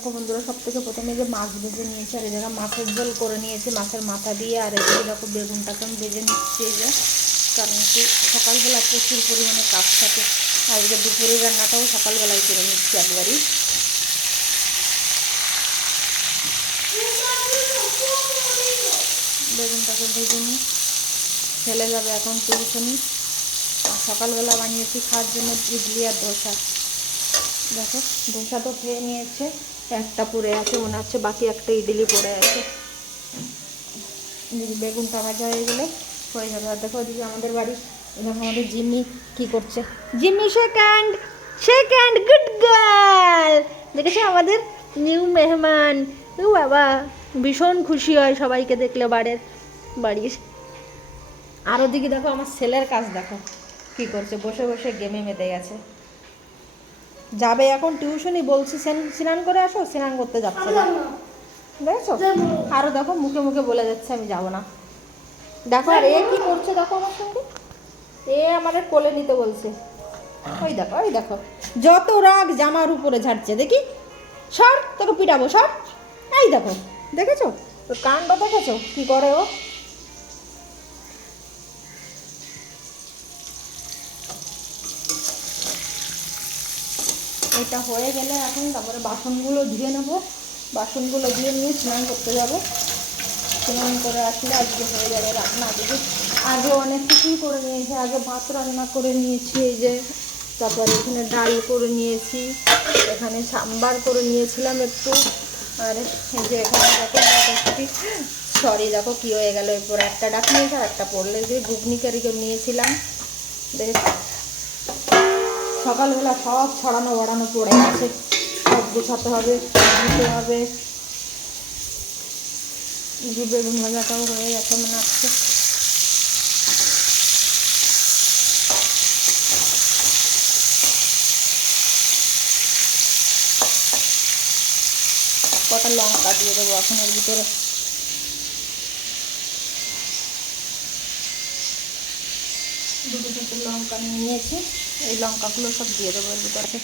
দেখো বন্ধুরা, সব থেকে প্রথমে যে মাছ ভেজে নিয়েছি, আর এই জায়গায় মাছের ঝোল করে নিয়েছি মাছের মাথা দিয়ে। আর এদিকে দেখো বেগুনটাকে আমি ভেজে নিচ্ছি, এই যে, কারণ কি সকালবেলা প্রচুর পরিমাণে কাজ থাকে। আর এই যে দুপুরের রান্নাটাও সকালবেলায় করে নিচ্ছি একবারই। বেগুনটাকে ভেজে নিই, ছেলে যাবে এখন টিউশনি। আর সকালবেলা বানিয়েছি খাওয়ার জন্য ইডলি আর ধোসা। দেখো ধোসা তো খেয়ে নিয়েছে, একটা পড়ে আছে মনে হচ্ছে, বাকি একটা ইডলি পড়ে আছে। বেগুনটা ভাজা হয়ে গেলে হয়ে যাবে। আর দেখো ওদিকে আমাদের বাড়ি, দেখো আমাদের জিম্মি কি করছে। জিম্মি সেকেন্ড সেকেন্ড গুড গার্ল। দেখেছো আমাদের নিউ মেহমান। ও বাবা, ভীষণ খুশি হয় সবাইকে দেখলে বাড়ির। আর ওদিকে দেখো আমার ছেলের কাজ, দেখো কি করছে, বসে বসে গেমে মেতে গেছে। যাবে এখন টিউশনি, বলছি স্নান করে আসো, স্নান করতে যাচ্ছে না। দেখেছো, আরও দেখো মুখে মুখে বলে যাচ্ছে আমি যাব না। দেখো আর এ কি করছে, দেখো আমার সঙ্গে, এ আমাদের কোলে নিতে বলছে। ওই দেখো ওই দেখো, যত রাগ জামার উপরে ঝাড়ছে, দেখি সর, তোকে পিটাবো সর। এই দেখো, দেখেছো ওর কাণ্ড, দেখেছো কি করে ও। এটা হয়ে গেলে এখন তারপরে বাসনগুলো ধুয়ে নেবো। বাসনগুলো ধুয়ে নিয়ে স্নান করতে যাবো। স্নান করে আসলে আজকে হয়ে যাবে রান্না। আজকে আগে অনেক কিছুই করে নিয়েছি, আগে ভাত রান্না করে নিয়েছি, এই যে, তারপরে এখানে ডাল করে নিয়েছি, এখানে সাম্বার করে নিয়েছিলাম একটু। আর এই যে এখানে দেখো সরি, দেখো কী হয়ে গেল, এরপর একটা ডাক নিয়েছে আর একটা পড়লে, যে ঘুগনি কারিগর নিয়েছিলাম। দেখ সকালবেলা সব ছড়ানো বড়ানো পড়ে গেছে, সব গুছাতে হবে, দিতে হবে। বেগুন ভাজাটাও হয়ে গেছে মনে হচ্ছে। কটা লঙ্কা দিয়ে দেবো এখন এর ভিতরে। দুটো লঙ্কা নিয়েছি, এই লঙ্কাগুলো সব দিয়ে দেবো এর ভিতরে।